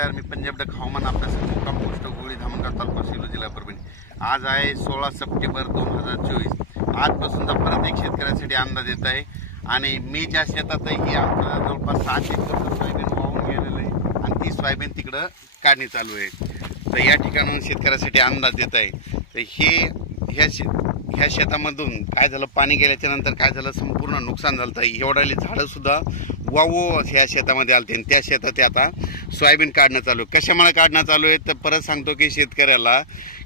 नमस्कार, मी पंजाब डक हवामान अभ्यासक मुक्काम पोस्ट गोळी धामणगाव तालुका सेलू जिल्हा परभणी। आज आहे 16 सप्टेंबर 2024। आजपासूनचा परत एक शेतकऱ्यांसाठी अंदाज येत आहे आणि मी ज्या शेतातही आपल्याला जवळपास 6 एकर सोयाबीन वाहून गेलेलं आहे आणि ती सोयाबीन तिकडं काढणी चालू आहे। तर या ठिकाणाहून शेतकऱ्यासाठी अंदाज येत आहे। तर ह्या शेतामधून काय झालं, पाणी गेल्याच्या नंतर काय झालं, संपूर्ण नुकसान झालं। एवढाली झाडं सुद्धा वावो ह्या शेतामध्ये आलते आणि त्या शेतात आता सोयाबीन काढणं चालू आहे। कशामुळे काढणं चालू आहे तर परत सांगतो की शेतकऱ्याला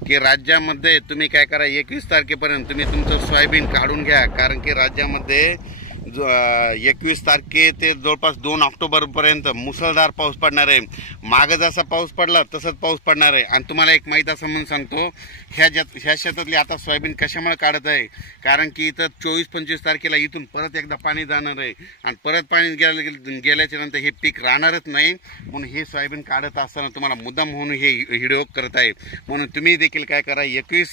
की राज्यामध्ये तुम्ही काय करा, 21 तारखेपर्यंत तुम्ही तुमचं सोयाबीन काढून घ्या, कारण की राज्यामध्ये 21 तारखे ते जवळपास 2 ऑक्टोबरपर्यंत मुसळधार पाऊस पडणार आहे। मागे जसा पाऊस पडला तसंच पाऊस पडणार आहे। आणि तुम्हाला एक माहीत असं म्हणून सांगतो, ह्या शेतातली आता सोयाबीन कशामुळे काढत आहे, कारण की इथं 24-25 तारखेला इथून परत एकदा पाणी जाणार आहे आणि परत पाणी गेल्याच्या नंतर हे पीक राहणारच नाही। म्हणून हे सोयाबीन काढत असताना तुम्हाला मुद्दाम म्हणून हे व्हिडिओ करत आहे। म्हणून तुम्ही देखील काय करा, 21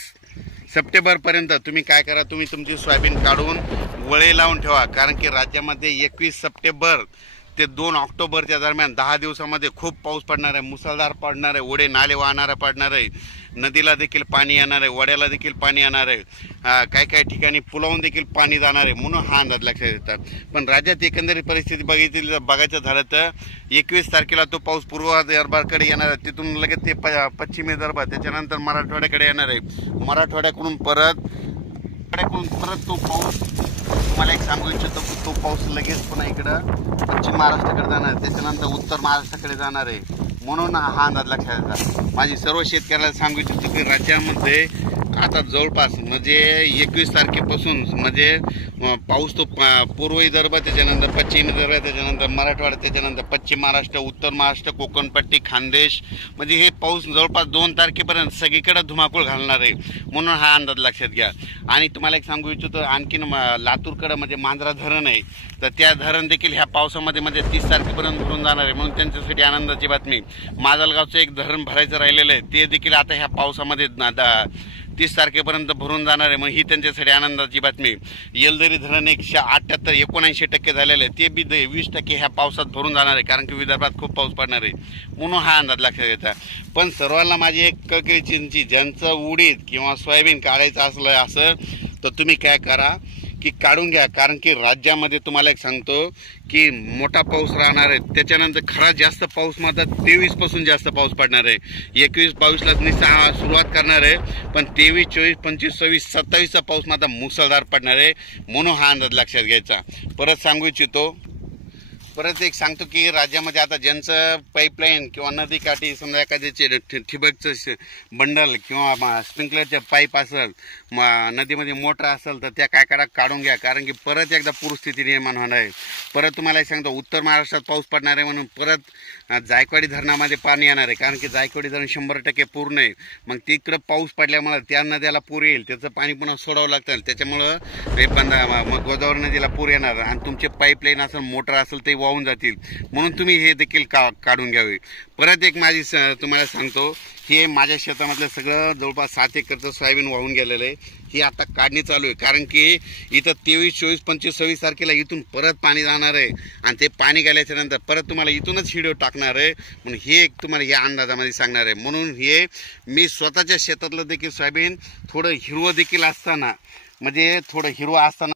सप्टेंबरपर्यंत तुम्ही काय करा, तुम्ही तुमची सोयाबीन काढून वळे लावून ठेवा, कारण की राज्यामध्ये 21 सप्टेंबर ते 2 ऑक्टोबरच्या दरम्यान 10 दिवसामध्ये खूप पाऊस पडणार आहे, मुसळधार पडणार आहे, ओढे नाले वाहणारा पडणार आहे, नदीला देखील पाणी येणार आहे, वड्याला देखील पाणी येणार आहे, काही ठिकाणी पुलावून देखील पाणी जाणार आहे। म्हणून हा अंदाज लक्षात येतात। पण राज्यात एकंदरीत परिस्थिती बघायचं झालं तर 21 तारखेला तो पाऊस पूर्व विदर्भाकडे येणार आहे, तिथून लगेच ते पश्चिमी विदर्भ, त्याच्यानंतर मराठवाड्याकडे येणार आहे, मराठवाड्याकडून परत तो पाऊस, तुम्हाला एक सांगू इच्छितो की तो पाऊस लगेच पुन्हा इकडं पश्चिम महाराष्ट्राकडे जाणार, त्याच्यानंतर उत्तर महाराष्ट्राकडे जाणार आहे। म्हणून हा अंदाज लक्षात येतात। माझी सर्व शेतकऱ्याला सांगू इच्छितो की राज्यामध्ये आता जवळपास म्हणजे 21 तारखेपासून म्हणजे पाऊस तो पूर्व विदर्भ, त्याच्यानंतर पश्चिम विदर्भ, त्याच्यानंतर मराठवाडा, त्याच्यानंतर पश्चिम महाराष्ट्र, उत्तर महाराष्ट्र, कोकणपट्टी, खानदेश, म्हणजे हे पाऊस जवळपास 2 तारखेपर्यंत सगळीकडे धुमाकूळ घालणार आहे। म्हणून हा अंदाज लक्षात घ्या। आणि तुम्हाला एक सांगू इच्छितो, आणखीन लातूरकडे म्हणजे मांजरा धरण आहे, तर त्या धरण देखील ह्या पावसामध्ये 30 तारखेपर्यंत भरून जाणार आहे। म्हणून त्यांच्यासाठी आनंदाची बातमी, माजलगावचं एक धरण भरायचं राहिलेलं आहे, ते देखील आता ह्या पावसामध्ये 30 तारखेपर्यंत भरून जाणार आहे। मग ही त्यांच्यासाठी आनंदाची बातमी। येलदरी धरण 178-79% झालेलं आहे, ते बी 20% ह्या पावसात भरून जाणार आहे, कारण की विदर्भात खूप पाऊस पडणार आहे। म्हणून हा अंदाज लक्षात घेता। पण सर्वांना माझी एक कळकळीची, ज्यांचं उडीद किंवा सोयाबीन काढायचं असं तर तुम्ही काय करा की काढून घ्या, कारण की राज्यामध्ये तुम्हाला एक सांगतो की मोठा पाऊस राहणार आहे। त्याच्यानंतर खरा जास्त पाऊस मात्र 23 पासून जास्त पाऊस पडणार आहे। 21-22ला सुरुवात करणार आहे, पण 23, 24, 25, 26, 27चा पाऊस मात्र मुसळधार पडणार आहे। म्हणून हा अंदाज लक्षात घ्यायचा। परत सांगू इच्छितो, परत एक सांगतो की राज्यामध्ये आता ज्यांचं पाईपलाईन किंवा नदीकाठी समजा एखाद्याचे ठिबकचं बंडल किंवा स्प्रिंकलरचे पाईप असेल, नदीमध्ये मोटर असेल, तर त्या काय करा, काढून घ्या, कारण की परत एकदा पूरस्थिती निर्माण होणार आहे। परत तुम्हाला एक सांगतो, उत्तर महाराष्ट्रात पाऊस पडणार आहे, म्हणून परत जायकवाडी धरणामध्ये पाणी येणार आहे, कारण की जायकवाडी धरण 100% पूर्ण आहे। मग तिकडं पाऊस पडल्यामुळे त्या नद्याला पूर येईल, त्याचं पाणी पुन्हा सोडावं लागतं, त्याच्यामुळं हे मग गोदावरी नदीला पूर येणार आणि तुमचे पाईपलाईन असेल, मोटर असेल, ते वाहून जातील। म्हणून तुम्ही हे देखील काढून घ्यावे। परत एक माझी तुम्हाला सांगतो, हे माझ्या शेतामधलं सगळं जवळपास 7 एकरचं सोयाबीन वाहून गेलेलं आहे, ही आता काढणी चालू आहे, कारण की इथं 23, 24, 25, 26 तारखेला इथून परत पाणी जाणार आहे आणि ते पाणी गेल्याच्या नंतर परत तुम्हाला इथूनच व्हिडिओ टाकणार आहे। म्हणून हे एक तुम्हाला या अंदाजामध्ये सांगणार आहे। म्हणून हे मी स्वतःच्या शेतातलं देखील सोयाबीन थोडं हिरवं देखील असताना, म्हणजे थोडं हिरवं असताना